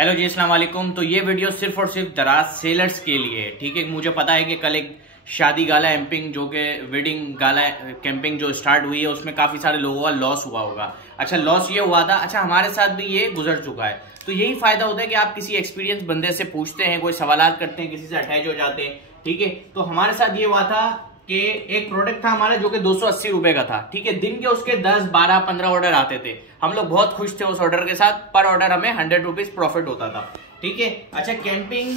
Hello जी, अस्सलाम वालेकुम। तो ये वीडियो सिर्फ और सिर्फ दराज सेलर्स के लिए है, ठीक है। मुझे पता है कि कल एक शादी गाला कैंपिंग जो कि वेडिंग गाला कैंपिंग जो स्टार्ट हुई है उसमें काफ़ी सारे लोगों का लॉस हुआ होगा। अच्छा, लॉस ये हुआ था। अच्छा, हमारे साथ भी ये गुजर चुका है। तो यही फायदा होता है कि आप किसी एक्सपीरियंस बंदे से पूछते हैं, कोई सवालात करते हैं, किसी से अटैच हो जाते हैं, ठीक है। तो हमारे साथ ये हुआ था कि एक प्रोडक्ट था हमारा जो कि 280 रुपए का था, ठीक है। दिन के उसके 10, 12, 15 ऑर्डर आते थे। हम लोग बहुत खुश थे उस ऑर्डर के साथ। पर ऑर्डर हमें 100 रुपीज प्रॉफिट होता था, ठीक है। अच्छा, कैंपिंग,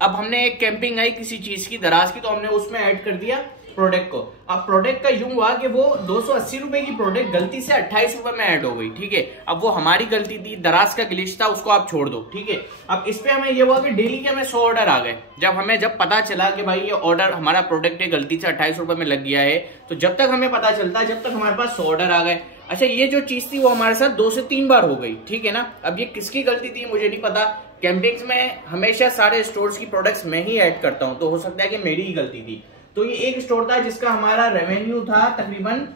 अब हमने एक कैंपिंग आई किसी चीज की दराज की, तो हमने उसमें ऐड कर दिया प्रोडक्ट को। अब प्रोडक्ट का यूं हुआ कि वो 280 रुपए की प्रोडक्ट गलती से 28 रुपए में ऐड हो गई, ठीक है। अब वो हमारी गलती थी, दराज का ग्लिच था, उसको आप छोड़ दो, ठीक है। अब इस पे हमें ये हुआ कि डेली के हमें 100 ऑर्डर आ गए। जब पता चला कि भाई ये ऑर्डर हमारा प्रोडक्ट है गलती से 28 रुपए में लग गया है, तो जब तक हमें पता चलता, जब तक हमारे पास 100 ऑर्डर आ गए। अच्छा, ये जो चीज थी वो हमारे साथ 2 से 3 बार हो गई, ठीक है ना। अब ये किसकी गलती थी मुझे नहीं पता। कैंपिंग्स में हमेशा सारे स्टोर्स की प्रोडक्ट्स मैं ही ऐड करता हूं, तो हो सकता है कि मेरी ही गलती थी। तो ये एक स्टोर था जिसका हमारा रेवेन्यू था तकरीबन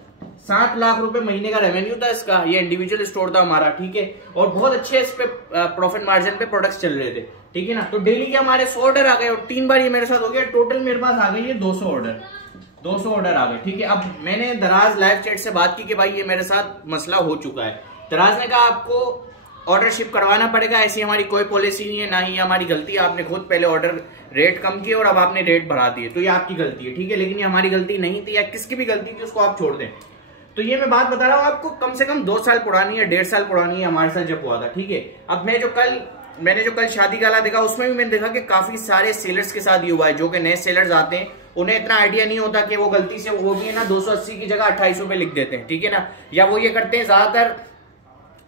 7 लाख रुपए महीने का रेवेन्यू था इसका। ये इंडिविजुअल स्टोर था हमारा, ठीक है। और बहुत अच्छे इस पे प्रॉफिट मार्जिन पे प्रोडक्ट्स चल रहे थे, ठीक है ना। तो डेली के हमारे 100 ऑर्डर आ गए और 3 बार ये मेरे साथ हो गया। टोटल मेरे पास आ गई है 200 ऑर्डर आ गए, ठीक है। अब मैंने दराज लाइव चैट से बात की कि भाई ये मेरे साथ मसला हो चुका है। दराज ने कहा आपको ऑर्डर शिप करवाना पड़ेगा, ऐसी हमारी कोई पॉलिसी नहीं है, ना ही हमारी गलती है। आपने खुद पहले ऑर्डर रेट कम किए और अब आपने रेट बढ़ा दिए, तो ये आपकी गलती है, ठीक है। लेकिन ये हमारी गलती नहीं थी, या किसकी भी गलती थी, उसको आप छोड़ दें। तो ये मैं बात बता रहा हूँ आपको, कम से कम 2 साल पुरानी या 1.5 साल पुरानी है हमारे साथ जब हुआ था, ठीक है। अब मैंने जो कल शादी गाला देखा उसमें भी मैंने देखा कि काफी सारे सेलर्स के साथ ये हुआ है। जो कि नए सेलर्स आते हैं उन्हें इतना आइडिया नहीं होता कि वो गलती से वो भी है ना 280 की जगह 28 रुपए लिख देते हैं, ठीक है ना। या वो ये करते हैं, ज्यादातर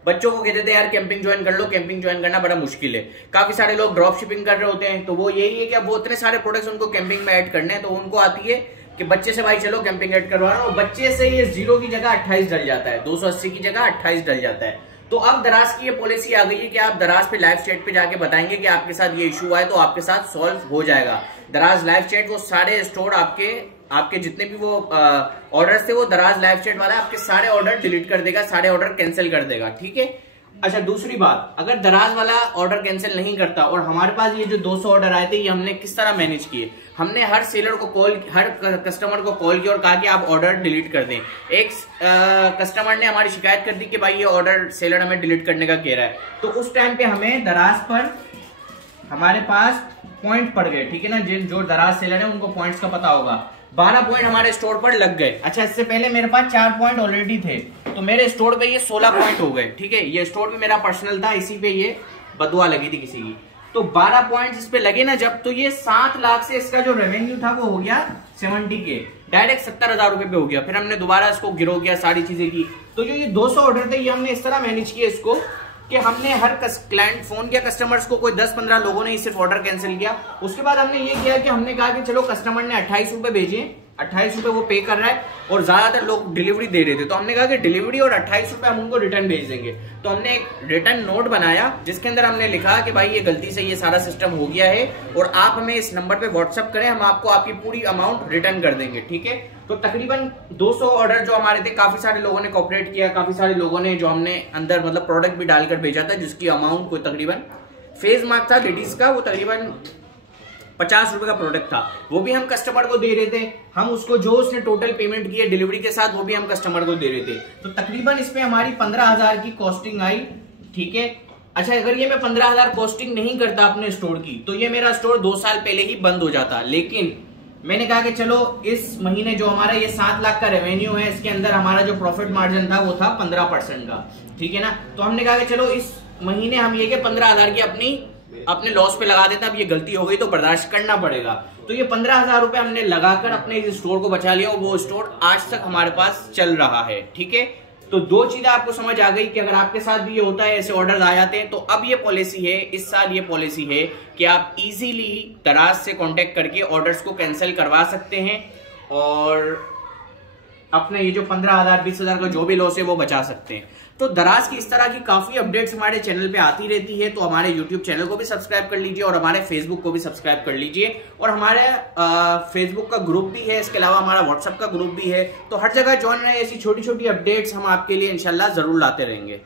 बच्चों को कहते थे यार कैंपिंग ज्वाइन कर लो, कैंपिंग ज्वाइन करना बड़ा मुश्किल है। काफी सारे लोग ड्रॉप शिपिंग कर रहे होते हैं, तो वो यही है कि अब वो इतने सारे प्रोडक्ट्स उनको कैंपिंग में ऐड करने हैं, तो उनको आती है कि बच्चे से भाई चलो कैंपिंग ऐड करवा रहा हूं, बच्चे से ये 0 की जगह 28 डल जाता है, 280 की जगह 28 डल जाता है। तो अब दराज की ये पॉलिसी आ गई है कि आप दराज पे लाइव चैट पे जाके बताएंगे कि आपके साथ ये इशू आए, तो आपके साथ सॉल्व हो जाएगा। दराज लाइव चैट वो सारे स्टोर आपके जितने भी वो ऑर्डर थे, वो दराज लाइव चैट वाला आपके सारे ऑर्डर डिलीट कर देगा, सारे ऑर्डर कैंसिल कर देगा, ठीक है। अच्छा, दूसरी बात, अगर दराज वाला ऑर्डर कैंसिल नहीं करता और हमारे पास ये जो 200 ऑर्डर आए थे, ये हमने किस तरह मैनेज किए। हमने हर कस्टमर को कॉल किया और कहा कि आप ऑर्डर डिलीट कर दें। एक कस्टमर ने हमारी शिकायत कर दी कि भाई ये ऑर्डर सेलर हमें डिलीट करने का कह रहा है। तो उस टाइम पे हमें दराज पर हमारे पास पॉइंट पड़ गए, ठीक है ना। जो दराज सेलर है उनको पॉइंट्स का पता होगा। 12 पॉइंट हमारे स्टोर पर लग गए। अच्छा, इससे पहले मेरे पास 4 पॉइंट ऑलरेडी थे, तो मेरे स्टोर पे ये 16 पॉइंट हो गए, ठीक है। ये स्टोर भी मेरा पर्सनल था, इसी पे ये बदुआ लगी थी किसी की। तो 12 पॉइंट इस पे लगे ना जब, तो ये 7 लाख से इसका जो रेवेन्यू था वो हो गया 70 के, डायरेक्ट 70,000 रुपए पे हो गया। फिर हमने दोबारा इसको गिरो किया, सारी चीजें की। तो जो ये 200 ऑर्डर थे, ये हमने इस तरह मैनेज किया इसको कि हमने हर क्लाइंट फोन किया कस्टमर्स को, कोई 10-15 लोगों ने सिर्फ ऑर्डर कैंसिल किया। उसके बाद हमने ये किया कि हमने कहा कि चलो कस्टमर ने 28 रुपए भेजे, 28 रुपए वो पे कर रहा है और ज्यादातर लोग डिलीवरी दे रहे थे, तो हमने कहा कि डिलीवरी और 28 रुपए हम उनको रिटर्न भेज देंगे। तो हमने एक रिटर्न नोट बनाया जिसके अंदर हमने लिखा कि भाई ये गलती से ये सारा सिस्टम हो गया है और आप हमें इस नंबर पे व्हाट्सअप करें, हम आपको आपकी पूरी अमाउंट रिटर्न कर देंगे, ठीक है। तो तकरीबन 200 ऑर्डर जो हमारे थे, काफी सारे लोगों ने कोऑपरेट किया, काफी सारे लोगों ने जो हमने अंदर मतलब प्रोडक्ट भी डालकर भेजा था, जिसकी अमाउंट को तकरीबन फेस मार्क था लेडीज का, वो तकरीबन 50 रुपए का प्रोडक्ट था, वो भी हम कस्टमर को दे रहे थे। हम उसको जो उसने टोटल पेमेंट की है डिलीवरी के साथ, वो भी हम कस्टमर को दे रहे थे। तो तकरीबन इसमें हमारी 15,000 की कॉस्टिंग आई, ठीक है। अच्छा, अगर ये मैं 15,000 कॉस्टिंग नहीं करता अपने स्टोर की, तो ये मेरा स्टोर 2 साल पहले ही बंद हो जाता। लेकिन मैंने कहा कि चलो इस महीने जो हमारा ये 7 लाख का रेवेन्यू है, इसके अंदर हमारा जो प्रॉफिट मार्जिन था वो था 15% का, ठीक है ना। तो हमने कहा कि चलो इस महीने हम ये 15,000 की अपने लॉस पे लगा देते हैं। अब ये गलती हो गई तो बर्दाश्त करना पड़ेगा। तो ये 15,000 रुपए हमने लगाकर अपने इस स्टोर को बचा लिया और वो स्टोर आज तक हमारे पास चल रहा है, ठीक है। तो 2 चीजें आपको समझ आ गई कि अगर आपके साथ भी ये होता है, ऐसे ऑर्डर आ जाते हैं, तो अब ये पॉलिसी है, इस साल ये पॉलिसी है कि आप इजीली दराज से कांटेक्ट करके ऑर्डर्स को कैंसिल करवा सकते हैं और अपने ये जो 15,000 20,000 का जो भी लॉस है वो बचा सकते हैं। तो दराज की इस तरह की काफी अपडेट्स हमारे चैनल पे आती रहती है, तो हमारे यूट्यूब चैनल को भी सब्सक्राइब कर लीजिए और हमारे फेसबुक को भी सब्सक्राइब कर लीजिए। और हमारे फेसबुक का ग्रुप भी है, इसके अलावा हमारा व्हाट्सएप का ग्रुप भी है। तो हर जगह ज्वाइन रहे, ऐसी छोटी छोटी अपडेट्स हम आपके लिए इंशाल्लाह जरूर लाते रहेंगे।